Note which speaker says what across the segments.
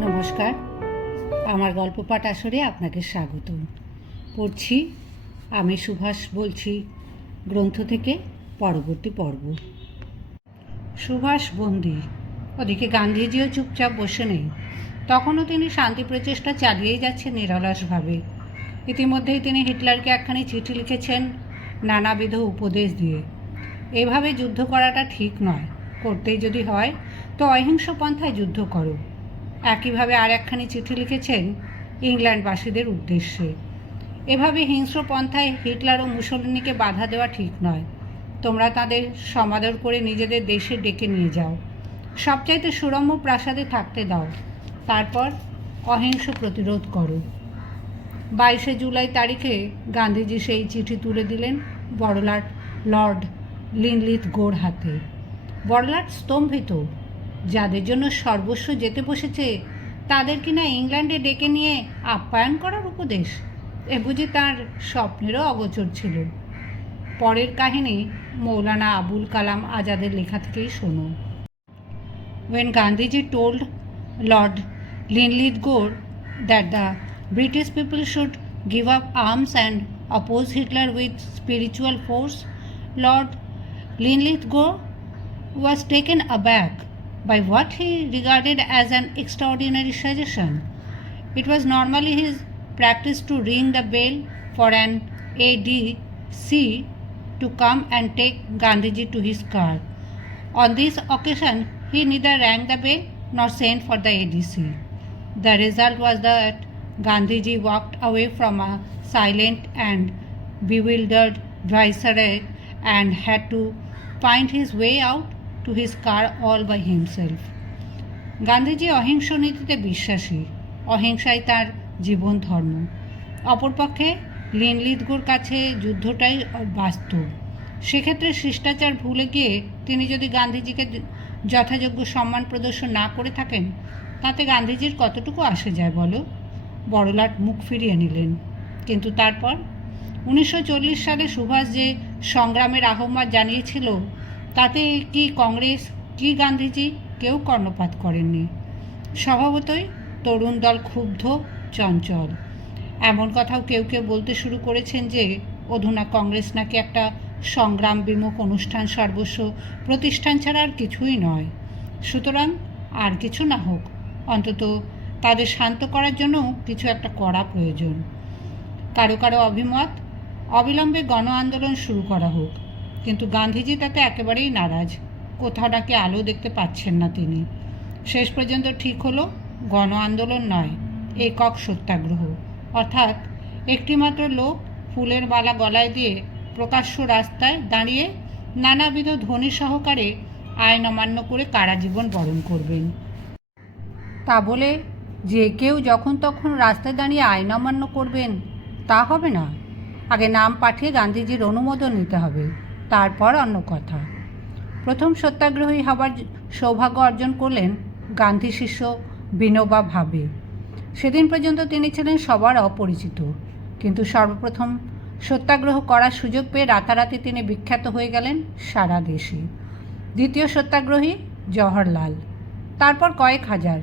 Speaker 1: নমস্কার। আমার গল্প পাঠ আসরে আপনাকে স্বাগত পড়ছি, আমি সুভাষ বলছি, গ্রন্থ থেকে পরবর্তী পর্ব। সুভাষ বন্দি। ওদিকে গান্ধীজিও চুপচাপ বসে নেই। তখনও তিনি শান্তি প্রচেষ্টা চালিয়েই যাচ্ছেন নিরলসভাবে। ইতিমধ্যেই তিনি হিটলারকে একখানি চিঠি লিখেছেন, নানাবিধ উপদেশ দিয়ে। এভাবে যুদ্ধ করাটা ঠিক নয়। করতেই যদি হয়, তো অহিংস পন্থায় যুদ্ধ করো। একইভাবে আর একখানি চিঠি লিখেছেন ইংল্যান্ডবাসীদের উদ্দেশ্যে। এভাবে হিংস্র পন্থায় হিটলার ও মুসলিনীকে বাধা দেওয়া ঠিক নয়। তোমরা তাদের সমাদর করে নিজেদের দেশে ডেকে নিয়ে যাও। সবচাইতে সুরম্য প্রাসাদে থাকতে দাও। তারপর অহিংস প্রতিরোধ করো। বাইশে জুলাই তারিখে গান্ধীজি সেই চিঠি তুলে দিলেন বড়লাট লর্ড লিনলিথ গোর হাতে বড়লাট স্তম্ভিত। যাদের জন্য সর্বস্ব যেতে বসেছে, তাদের কিনা ইংল্যান্ডে ডেকে নিয়ে আপ্যায়ন করার উপদেশ? এ বুঝি তাঁর স্বপ্নেরও অগোচর ছিল। পরের কাহিনী মৌলানা আবুল কালাম আজাদের লেখা থেকেই শোনো। When Gandhiji told Lord Linlithgow that the British people should give up arms and oppose Hitler with spiritual force Lord Linlithgow was taken aback by what he regarded as an extraordinary suggestion. It was normally his practice to ring the bell for an ADC to come and take Gandhiji to his car. On this occasion, he neither rang the bell nor sent for the ADC. The result was that Gandhiji walked away from a silent and bewildered viceroy and had to find his way out to his car all by himself. Gandhiji অহিংস নীতিতে বিশ্বাসী। অহিংসাই তার জীবন ধর্ম। অপরপক্ষে লিনলিদগুর কাছে যুদ্ধটাই বাস্তব। সেক্ষেত্রে শিষ্টাচার ভুলে গিয়ে তিনি যদি গান্ধীজিকে যথাযোগ্য সম্মান প্রদর্শন না করে থাকেন, তাতে গান্ধীজির কতটুকু আসে যায় বলো? বড়লাট মুখ ফিরিয়ে নিলেন। কিন্তু তারপর উনিশশো চল্লিশ সালে সুভাষ যে সংগ্রামের আহ্বান জানিয়েছিল তাতে কি কংগ্রেস, কি গান্ধীজি কেউ কর্ণপাত করেননি। স্বভাবতই তরুণ দল ক্ষুব্ধ, চঞ্চল। এমন কথাও কেউ কেউ বলতে শুরু করেছেন যে, অধুনা কংগ্রেস নাকি একটা সংগ্রাম বিমুখ অনুষ্ঠান সর্বস্ব প্রতিষ্ঠান ছাড়া আর কিছুই নয়। সুতরাং আর কিছু না হোক, অন্তত তাদের শান্ত করার জন্য কিছু একটা করা প্রয়োজন। কারও কারও অভিমত, অবিলম্বে গণ আন্দোলন শুরু করা হোক। কিন্তু গান্ধীজি তাতে একেবারেই নারাজ। কোথাও নাকি আলো দেখতে পাচ্ছেন না তিনি। শেষ পর্যন্ত ঠিক হলো, গণ আন্দোলন নয়, একক সত্যাগ্রহ। অর্থাৎ একটিমাত্র লোক ফুলের মালা গলায় দিয়ে প্রকাশ্য রাস্তায় দাঁড়িয়ে নানাবিধ ধ্বনি সহকারে আইন অমান্য করে কারাজীবন বরণ করবেন। তা বলে যে কেউ যখন তখন রাস্তায় দাঁড়িয়ে আইন অমান্য করবেন, তা হবে না। আগে নাম পাঠিয়ে গান্ধীজির অনুমোদন নিতে হবে। তারপর অন্য কথা। প্রথম সত্যাগ্রহী হবার সৌভাগ্য অর্জন করলেন গান্ধী শিষ্য বিনোবা ভাবে। সেদিন পর্যন্ত তিনি ছিলেন সবার অপরিচিত। কিন্তু সর্বপ্রথম সত্যাগ্রহ করার সুযোগ পেয়ে রাতারাতি তিনি বিখ্যাত হয়ে গেলেন সারা দেশে। দ্বিতীয় সত্যাগ্রহী জওহরলাল। তারপর কয়েক হাজার।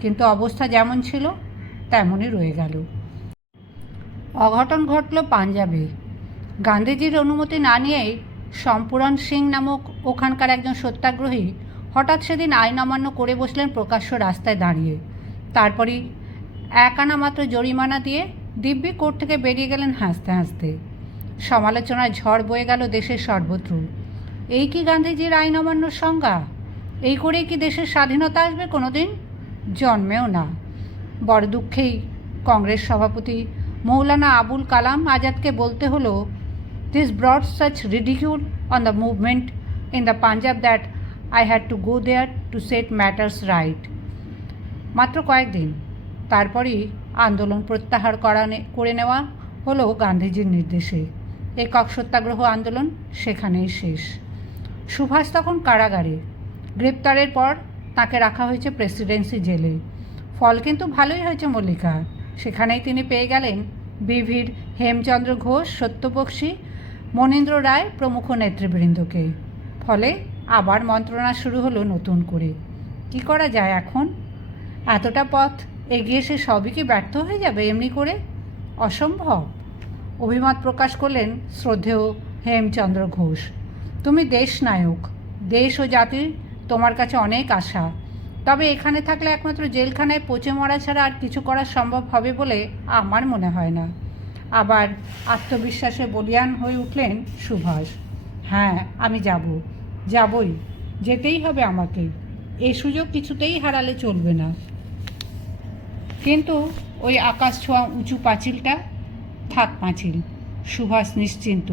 Speaker 1: কিন্তু অবস্থা যেমন ছিল, তেমনই রয়ে গেল। অঘটন ঘটল পাঞ্জাবে। গান্ধীজির অনুমতি না নিয়েই সম্পূরণ সিং নামক ওখানকার একজন সত্যাগ্রহী হঠাৎ সেদিন আইন অমান্য করে বসলেন প্রকাশ্য রাস্তায় দাঁড়িয়ে। তারপরই এক আনা মাত্র জরিমানা দিয়ে দিব্যি কোর্ট থেকে বেরিয়ে গেলেন হাসতে হাসতে। সমালোচনায় ঝড় বয়ে গেল দেশের সর্বত্র। এই কি গান্ধীজির আইন অমান্যর সংজ্ঞা? এই করেই কি দেশের স্বাধীনতা আসবে কোনো দিন জন্মেও না। বড় দুঃখেই কংগ্রেস সভাপতি মৌলানা আবুল কালাম আজাদকে বলতে হলো this brought such ridicule on the movement in the Punjab that I had to go there to set matters right মাত্র কয়েকদিন তারপরই আন্দোলন প্রত্যাহার করা করে নেওয়া হলো গান্ধীজির নির্দেশে। একক সত্যাগ্রহ আন্দোলন সেখানেই শেষ। সুভাষ তখন কারাগারে। গ্রেপ্তারের পর তাকে রাখা হয়েছে প্রেসিডেন্সি জেলে। ফল কিন্তু ভালোই হয়েছে মল্লিকা। সেখানেই তিনি পেয়ে গেলেন বিভির হেমচন্দ্র ঘোষ সত্যবক্সী মনীন্দ্র রায় প্রমুখ নেতৃবৃন্দকে। ফলে আবার মন্ত্রণা শুরু হলো নতুন করে। কি করা যায় এখন? এতটা পথ এগিয়ে সে সবই কি ব্যর্থ হয়ে যাবে এমনি করে? অসম্ভব। অভিমত প্রকাশ করলেন শ্রদ্ধেয় হেমচন্দ্র ঘোষ। তুমি দেশ নায়ক, দেশ ও জাতির তোমার কাছে অনেক আশা। তবে এখানে থাকলে একমাত্র জেলখানায় পচে মরা ছাড়া আর কিছু করা সম্ভব হবে বলে আমার মনে হয় না। আবার আত্মবিশ্বাসে বলিয়ান হয়ে উঠলেন সুভাষ। হ্যাঁ আমি যাব, যাবই, যেতেই হবে আমাকে এই সুযোগ কিছুতেই হারালে চলবে না। কিন্তু ওই আকাশ ছোঁয়া উঁচু পাঁচিলটা, থাক পাঁচিল, সুভাষ নিশ্চিন্ত।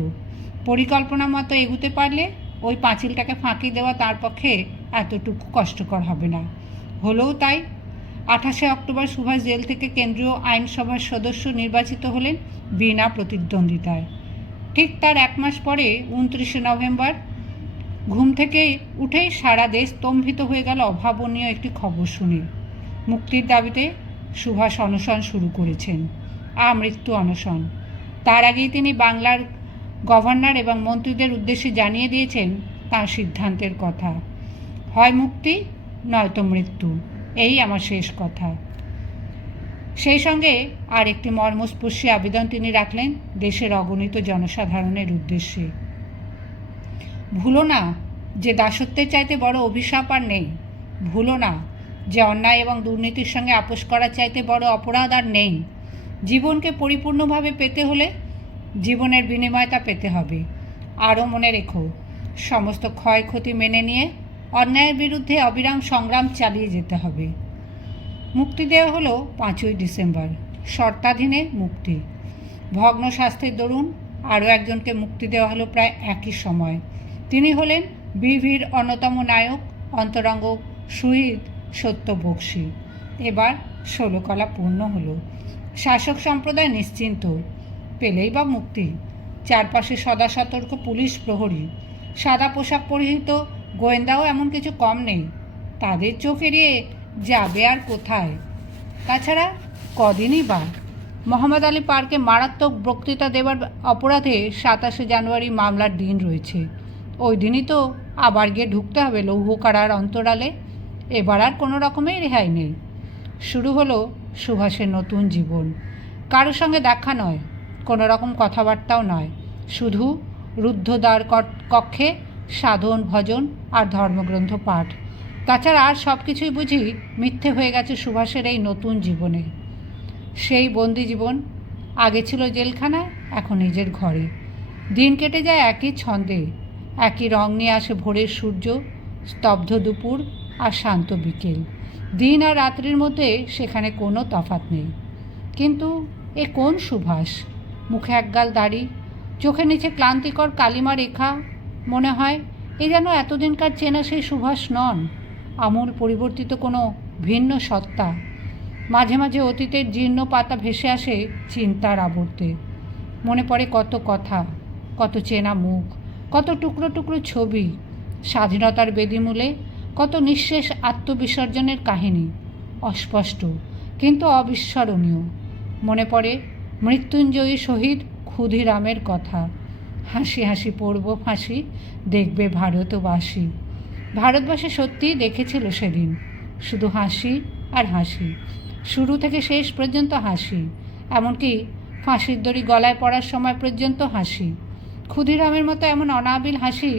Speaker 1: পরিকল্পনা মতো এগুতে পারলে ওই পাঁচিলটাকে ফাঁকি দেওয়া তার পক্ষে এতটুকু কষ্টকর হবে না। হলেও তাই আঠাশে অক্টোবর সুভাষ জেল থেকে কেন্দ্রীয় আইনসভার সদস্য নির্বাচিত হলেন বিনা প্রতিদ্বন্দ্বিতায়। ঠিক তার এক মাস পরে, উনত্রিশে নভেম্বর, ঘুম থেকে উঠেই সারা দেশ স্তম্ভিত হয়ে গেল অভাবনীয় একটি খবর শুনে। মুক্তির দাবিতে সুভাষ অনশন শুরু করেছেন। আমৃত্যু অনশন। তার আগেই তিনি বাংলার গভর্নর এবং মন্ত্রীদের উদ্দেশ্যে জানিয়ে দিয়েছেন তার সিদ্ধান্তের কথা। হয় মুক্তি, নয়তো মৃত্যু। এই আমার শেষ কথা। সেই সঙ্গে আর একটি মর্মস্পর্শী আবেদন তিনি রাখলেন দেশের অগণিত জনসাধারণের উদ্দেশ্যে। ভুলো না যে দাসত্বের চাইতে বড় অভিশাপ আর নেই। ভুলো না যে অন্যায় এবং দুর্নীতির সঙ্গে আপোষ করার চাইতে বড় অপরাধ আর নেই। জীবনকে পরিপূর্ণভাবে পেতে হলে জীবনের বিনিময় তা পেতে হবে। আরও মনে রেখো, সমস্ত ক্ষয়ক্ষতি মেনে নিয়ে অন্যায়ের বিরুদ্ধে অবিরাম সংগ্রাম চালিয়ে যেতে হবে। মুক্তি দেওয়া হলো পাঁচই ডিসেম্বর, শর্তাধীনে মুক্তি। ভগ্ন স্বাস্থ্যের দরুন আরও একজনকে মুক্তি দেওয়া হলো প্রায় একই সময়। তিনি হলেন বিভির অন্যতম নায়ক, অন্তরঙ্গ শহীদ সত্য বক্সি। এবার ষোলকলা পূর্ণ হলো। শাসক সম্প্রদায় নিশ্চিন্ত। পেলেই বা মুক্তি। চারপাশে সদা সতর্ক পুলিশ প্রহরী। সাদা পোশাক পরিহিত গোয়েন্দাও এমন কিছু কম নেই। তাদের চোখ এড়িয়ে যাবে আর কোথায়? তাছাড়া কদিনই বা? মোহাম্মদ আলী পার্কে মারাত্মক বক্তৃতা দেওয়ার অপরাধে সাতাশে জানুয়ারি মামলার দিন রয়েছে। ওই দিনই তো আবার গিয়ে ঢুকতে হবে লৌহকারার অন্তরালে। এবার আর কোনো রকমের রেহাই নেই। শুরু হলো সুভাষের নতুন জীবন। কারোর সঙ্গে দেখা নয়, কোনো রকম কথাবার্তাও নয়। শুধু রুদ্ধদ্বার কক্ষে সাধন, ভজন আর ধর্মগ্রন্থ পাঠ। তাছাড়া আর সব কিছুই বুঝি মিথ্যে হয়ে গেছে সুভাষের এই নতুন জীবনে। সেই বন্দি জীবন, আগে ছিল জেলখানায় এখন নিজের ঘরে। দিন কেটে যায় একই ছন্দে, একই রং নিয়ে আসে ভোরের সূর্য, স্তব্ধ দুপুর আর শান্ত বিকেল। দিন আর রাত্রির মধ্যে সেখানে কোনো তফাৎ নেই। কিন্তু এ কোন সুভাষ? মুখে একগাল দাড়ি, চোখের নিচে ক্লান্তিকর কালিমা রেখা মনে হয়, এ যেন এতদিনকার চেনা সেই সুভাষ নন, আমূল পরিবর্তিত কোনো ভিন্ন সত্তা। মাঝে মাঝে অতীতের জীর্ণ পাতা ভেসে আসে চিন্তার আবর্তে। মনে পড়ে কত কথা, কত চেনা মুখ, কত টুকরো টুকরো ছবি, স্বাধীনতার বেদিমূলে, কত নিঃশেষ আত্মবিসর্জনের কাহিনী, অস্পষ্ট কিন্তু অবিস্মরণীয়। মনে পড়ে মৃত্যুঞ্জয়ী শহীদ ক্ষুদিরামের কথা। হাসি হাসি পড়ব ফাঁসি, দেখবে ভারতবাসী। ভারতবাসী সত্যিই দেখেছিল সেদিন, শুধু হাসি আর হাসি। শুরু থেকে শেষ পর্যন্ত হাসি, এমনকি ফাঁসির দড়ি গলায় পড়ার সময় পর্যন্ত হাসি। ক্ষুদিরামের মতো এমন অনাবিল হাসি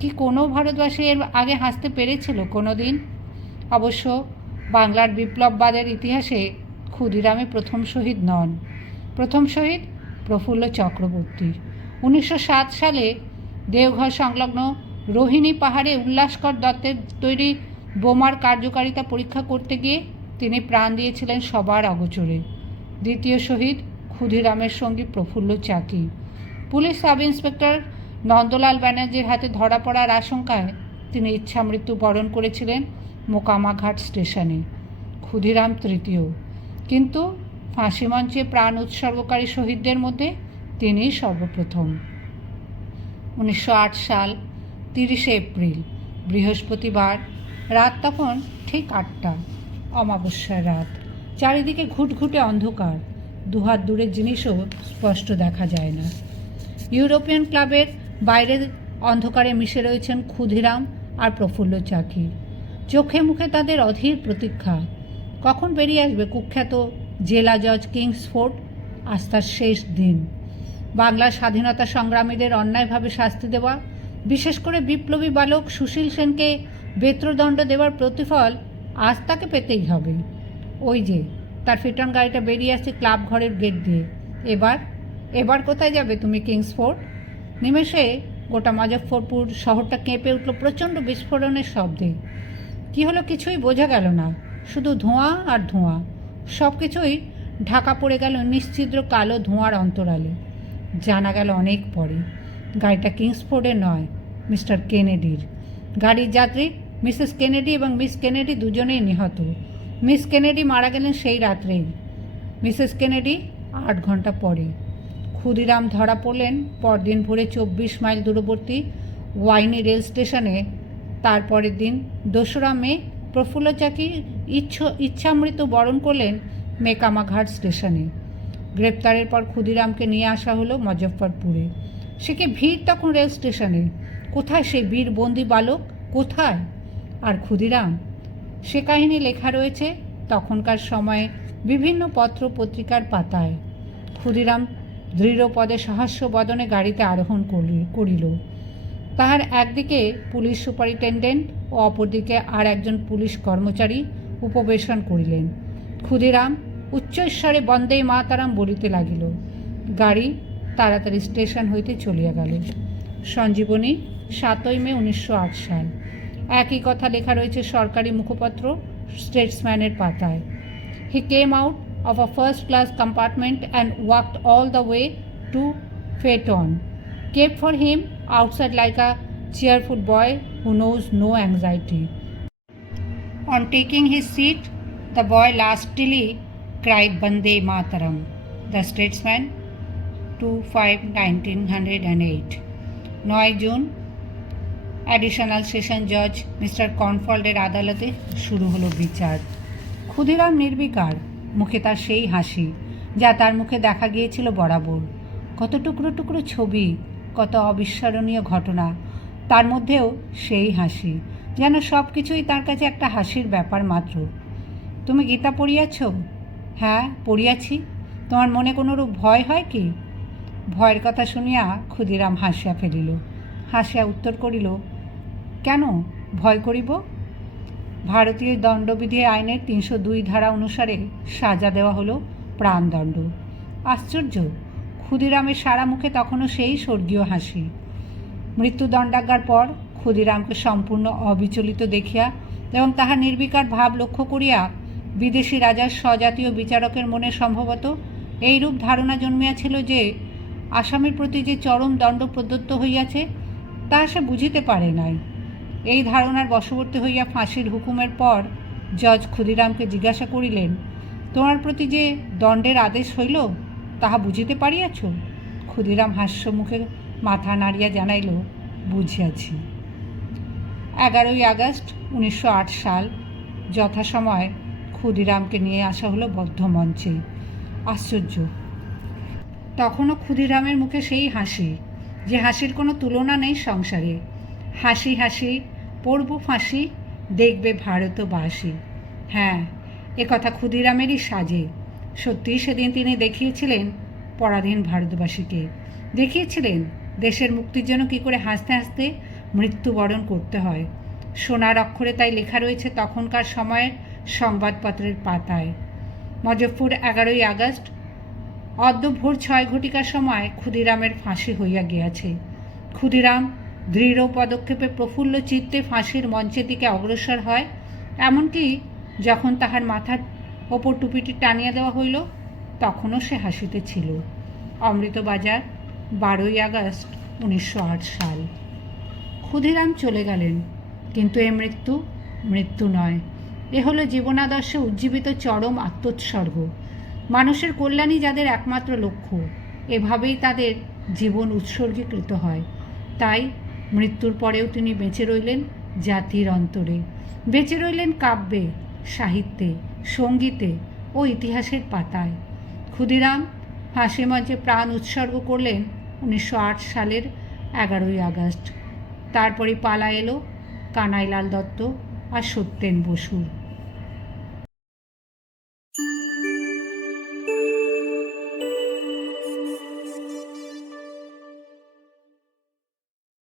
Speaker 1: কি কোনো ভারতবাসী এর আগে হাসতে পেরেছিল কোনো দিন অবশ্য বাংলার বিপ্লববাদের ইতিহাসে ক্ষুদিরামে প্রথম শহীদ নন। প্রথম শহীদ প্রফুল্ল চক্রবর্তী উনিশশো সাত সালে দেওঘর সংলগ্ন রোহিণী পাহাড়ে উল্লাসকর দত্তের তৈরি বোমার কার্যকারিতা পরীক্ষা করতে গিয়ে তিনি প্রাণ দিয়েছিলেন সবার অগোচরে। দ্বিতীয় শহীদ ক্ষুদিরামের সঙ্গী Prafulla Chaki. Police sub inspector Nandalal ব্যানার্জির হাতে ধরা পড়ার আশঙ্কায় তিনি ইচ্ছামৃত্যু বরণ করেছিলেন মোকামাঘাট স্টেশনে। ক্ষুদিরাম তৃতীয়। কিন্তু ফাঁসি মঞ্চে প্রাণ উৎসর্গকারী শহীদদের মধ্যে তিনিই সর্বপ্রথম। উনিশশো আট সাল, তিরিশে এপ্রিল, বৃহস্পতিবার, রাত তখন ঠিক আটটা, অমাবস্যার রাত। চারিদিকে ঘুটঘুটে অন্ধকার, দুহাত দূরের জিনিসও স্পষ্ট দেখা যায় না। ইউরোপিয়ান ক্লাবের বাইরের অন্ধকারে মিশে রয়েছেন ক্ষুধিরাম আর প্রফুল্ল চাকি। চোখে মুখে তাদের অধীর প্রতীক্ষা। কখন বেরিয়ে আসবে কুখ্যাত জেলা জজ কিংসফোর্ড আজ তার শেষ দিন। বাংলার স্বাধীনতা সংগ্রামীদের অন্যায়ভাবে শাস্তি দেওয়া, বিশেষ করে বিপ্লবী বালক সুশীল সেনকে বেত্রদণ্ড দেওয়ার প্রতিফল আজ তাকে পেতেই হবে। ওই যে, তার ফিটন গাড়িটা বেরিয়ে আসছে ক্লাব ঘরের গেট দিয়ে। এবার এবার কোথায় যাবে তুমি, কিংসফোর্ড? নিমেষে গোটা মুজফ্ফরপুর শহরটা কেঁপে উঠল প্রচণ্ড বিস্ফোরণের শব্দে। কি হলো কিছুই বোঝা গেল না, শুধু ধোঁয়া আর ধোঁয়া। সব কিছুই ঢাকা পড়ে গেল নিশ্চিদ্র কালো ধোঁয়ার অন্তরালে। জানা গেল অনেক পরে। গাড়িটা কিংসফোর্ডের নয়, মিস্টার কেনেডির। গাড়ির যাত্রী মিসেস কেনেডি এবং মিস কেনেডি দুজনেই নিহত। মিস কেনেডি মারা গেলেন সেই রাত্রেই। মিসেস কেনেডি আট ঘণ্টা পরে। ক্ষুদিরাম ধরা পড়লেন পরদিন ভোরে চব্বিশ মাইল দূরবর্তী ওয়াইনি রেল স্টেশনে। তারপরের দিন দোসরা মে প্রফুল্ল চাকি ইচ্ছ ইচ্ছামৃত বরণ করলেন মেকামাঘাট স্টেশনে। গ্রেপ্তারের পর ক্ষুদিরামকে নিয়ে আসা হলো মুজফ্ফরপুরে। সে কি ভিড় তখন রেল স্টেশনে। কোথায় সেই বীর বন্দি বালক? কোথায়? আর ক্ষুদিরাম? সে কাহিনী লেখা রয়েছে তখনকার সময়ে বিভিন্ন পত্র পত্রিকার পাতায়। ক্ষুদিরাম দৃঢ় পদে সহাস্য বদনে গাড়িতে আরোহণ করিল। তাহার একদিকে পুলিশ সুপারিনটেন্ডেন্ট ও অপরদিকে আর একজন পুলিশ কর্মচারী উপবেশন করিলেন। ক্ষুদিরাম উচ্চৈশ্বরে বন্দে মাতারাম বলিতে লাগিল। গাড়ি তাড়াতাড়ি স্টেশন হইতে চলিয়া গেল। সঞ্জীবনী, সাতই মে, উনিশশো আট সাল। একই কথা লেখা রয়েছে সরকারি মুখপাত্র স্টেটসম্যানের পাতায়। He came out of a first class compartment and walked all the way to phaeton kept for him outside like a cheerful boy who knows no anxiety on taking his seat the boy lastly cried Bande Mataram, the statesman, 2 5 1908. নয় June additional session জজ mister কনফল্ডের আদালতে শুরু হলো বিচার। ক্ষুদিরাম নির্বিকার মুখে তার সেই হাসি যা তার মুখে দেখা গিয়েছিল বরাবর। কত টুকরো টুকরো ছবি কত অবিস্মরণীয় ঘটনা তার মধ্যেও সেই হাসি যেন সব কিছুই তার কাছে একটা হাসির ব্যাপার মাত্র। তুমি গীতা পড়িয়াছ? হ্যাঁ পড়িয়াছি। তোমার মনে কোনোরূপ ভয় হয় কি? ভয়ের কথা শুনিয়া ক্ষুদিরাম হাসিয়া ফেলিল। হাসিয়া উত্তর করিল, কেন? ভয় করিব? ভারতীয় দণ্ডবিধি আইনের তিনশো দুই ধারা অনুসারে সাজা দেওয়া হলো প্রাণদণ্ড। আশ্চর্য! ক্ষুদিরামের সারা মুখে তখনও সেই স্বর্গীয় হাসি। মৃত্যুদণ্ডাজ্ঞার পর ক্ষুদিরামকে সম্পূর্ণ অবিচলিত দেখিয়া এবং তাহার নির্বিকার ভাব লক্ষ্য করিয়া বিদেশি রাজার স্বজাতীয় বিচারকের মনে সম্ভবত এইরূপ ধারণা জন্মিয়াছিল যে, আসামির প্রতি যে চরম দণ্ড প্রদত্ত হইয়াছে তাহা সে বুঝিতে পারে নাই। এই ধারণার বশবর্তী হইয়া ফাঁসির হুকুমের পর জজ ক্ষুদিরামকে জিজ্ঞাসা করিলেন, তোমার প্রতি যে দণ্ডের আদেশ হইল, তাহা বুঝিতে পারিয়াছ? ক্ষুদিরাম হাস্যমুখে মাথা নাড়িয়া জানাইল, বুঝিয়াছি। এগারোই আগস্ট, উনিশশো আট সাল, যথাসময় ক্ষুদিরামকে নিয়ে আসা হলো বদ্ধ মঞ্চে আশ্চর্য। তখনও ক্ষুদিরামের মুখে সেই হাসি, যে হাসির কোনো তুলনা নেই সংসারে। হাসি হাসি, পড়ব ফাঁসি, দেখবে ভারতবাসী। হ্যাঁ এ কথা ক্ষুদিরামেরই সাজে। সত্যিই সেদিন তিনি দেখিয়েছিলেন পরাধীন ভারতবাসীকে। দেখিয়েছিলেন দেশের মুক্তির জন্য কী করে হাসতে হাসতে মৃত্যুবরণ করতে হয়। সোনার অক্ষরে তাই লেখা রয়েছে তখনকার সময়ের সংবাদপত্রের পাতায়। মজফপুর এগারোই আগস্ট অদ্য ভোর ছয় ঘটিকার সময় ক্ষুদিরামের ফাঁসি হইয়া গিয়াছে। ক্ষুদিরাম দৃঢ় পদক্ষেপে প্রফুল্ল চিত্তে ফাঁসির মঞ্চের দিকে অগ্রসর হয়, এমনকি যখন তাহার মাথার ওপর টুপিটি টানিয়া দেওয়া হইল, তখনও সে হাসিতে ছিল। অমৃতবাজার, বারোই আগস্ট, উনিশশো আট সাল। ক্ষুদিরাম চলে গেলেন, কিন্তু এ মৃত্যু মৃত্যু নয়। এ হলো জীবনাদর্শে উজ্জীবিত চরম আত্মোৎসর্গ। মানুষের কল্যাণই যাদের একমাত্র লক্ষ্য, এভাবেই তাদের জীবন উৎসর্গীকৃত হয়। তাই মৃত্যুর পরেও তিনি বেঁচে রইলেন জাতির অন্তরে। বেঁচে রইলেন কাব্যে, সাহিত্যে, সঙ্গীতে ও ইতিহাসের পাতায়। ক্ষুদিরাম হাসি মঞ্চে প্রাণ উৎসর্গ করলেন উনিশশো আট সালের এগারোই আগস্ট। তারপরে পালা এলো কানাইলাল দত্ত আর সত্যেন বসুর।